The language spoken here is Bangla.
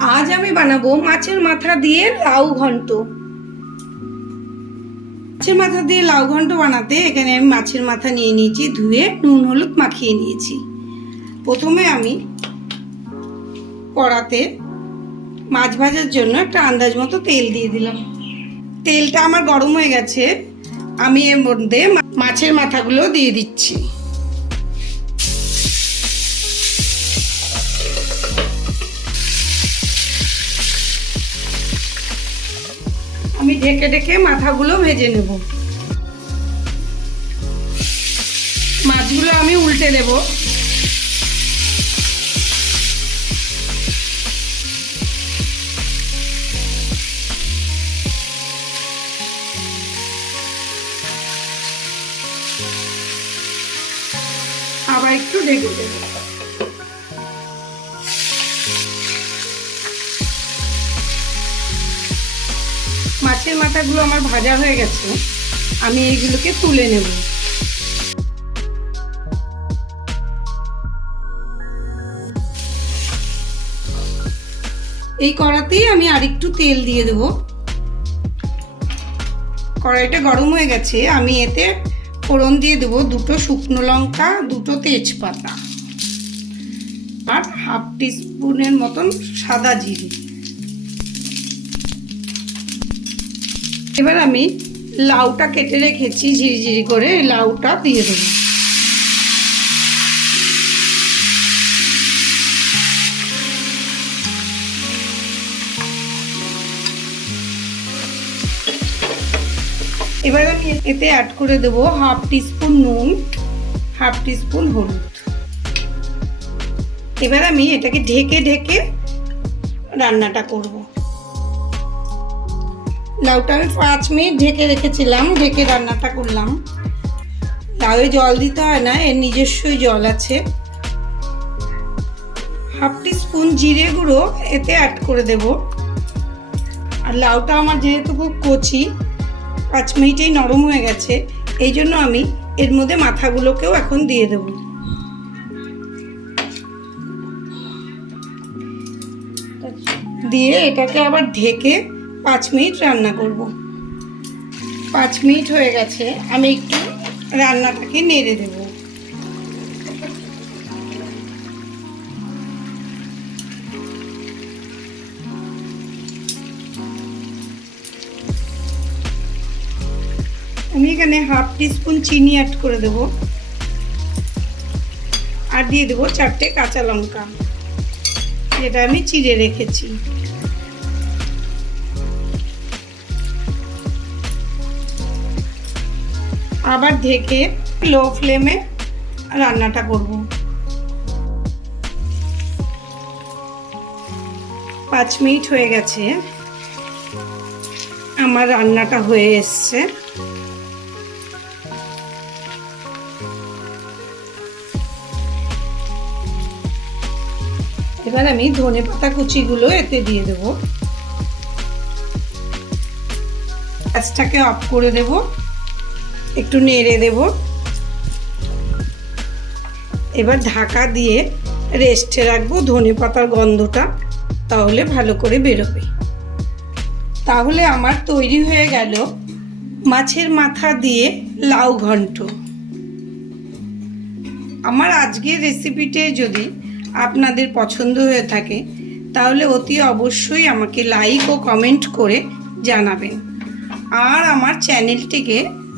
আজ আমি বানাবো মাছের মাথা দিয়ে লাউ ঘন্ট। মাছের মাথা দিয়ে লাউ ঘন্ট বানাতে এখানে আমি মাছের মাথা নিয়ে নিয়েছি, ধুয়ে নুন, হলুদ মাখিয়ে নিয়েছি। প্রথমে আমি কড়াতে মাছ ভাজার জন্য একটা আন্দাজ মতো তেল দিয়ে দিলাম। তেলটা আমার গরম হয়ে গেছে, আমি এর মধ্যে মাছের মাথাগুলো দিয়ে দিচ্ছি। আমি ঢেকে ঢেকে মাথাগুলো ভেজে নেব। মাছগুলো আমি উল্টে দেব আবার একটু ঢেকে দেব। মাছের মাথাগুলো আমার ভাজা হয়ে গেছে, আমি এইগুলোকে তুলে নেব। এই কড়াতেই আমি আরেকটু তেল দিয়ে দেব। কড়াইটা গরম হয়ে গেছে, আমি এতে ফোড়ন দিয়ে দেবো দুটো শুকনো লঙ্কা, দুটো তেজপাতা, আর হাফ টিস্পুনের মতন সাদা জিরে। এবার আমি লাউটা কেটে রেখেছি ঝিরিঝিরি করে, লাউটা দিয়ে দেবো। এবার আমি এতে অ্যাড করে দেবো হাফ টিস্পুন নুন হাফ টিস্পুন হলুদ। এবার আমি এটাকে ঢেকে ঢেকে রান্নাটা করব। লাউটা আমি পাঁচ মিনিট ঢেকে রেখেছিলাম, ঢেকে রান্নাটা করলাম। লাউয়ে জল দিতে হয় না, এর নিজস্বই জল আছে। হাফ টিস্পুন জিরে গুঁড়ো এতে অ্যাড করে দেব। আর লাউটা আমার যেহেতু খুব কচি, পাঁচ মিনিটেই নরম হয়ে গেছে, এই জন্য আমি এর মধ্যে মাথাগুলোকেও এখন দিয়ে দেব। দিয়ে এটাকে আবার ঢেকে পাঁচ মিনিট রান্না করব। পাঁচ মিনিট হয়ে গেছে, আমি একটু রান্নাটাকে নেড়ে দেব। আমি এখানে হাফ টিস্পুন চিনি অ্যাড করে দেব। আর দিয়ে দেবো চারটে কাঁচা লঙ্কা। যেটা আমি চিড়ে রেখেছি। আবার ঢেকে লো ফ্লেমে রান্নাটা করব। পাঁচ মিনিট হয়ে গেছে। আমার রান্নাটা হয়ে এসছে। এবার আমি ধনে পাতা কুচিগুলো এতে দিয়ে দেব। গ্যাসটাকে অফ করে দেব। একটু নেড়ে দেব। এবার ঢাকা দিয়ে রেস্টে রাখব ধনে পাতার গন্ধটা, তাহলে ভালো করে বেরোবে। তাহলে আমার তৈরি হয়ে গেল মাছের মাথা দিয়ে লাউ ঘন্ট। আমার আজকের রেসিপিটে যদি আপনাদের পছন্দ হয়ে থাকে, তাহলে অতি অবশ্যই আমাকে লাইক ও কমেন্ট করে জানাবেন। আর আমার চ্যানেলটিকে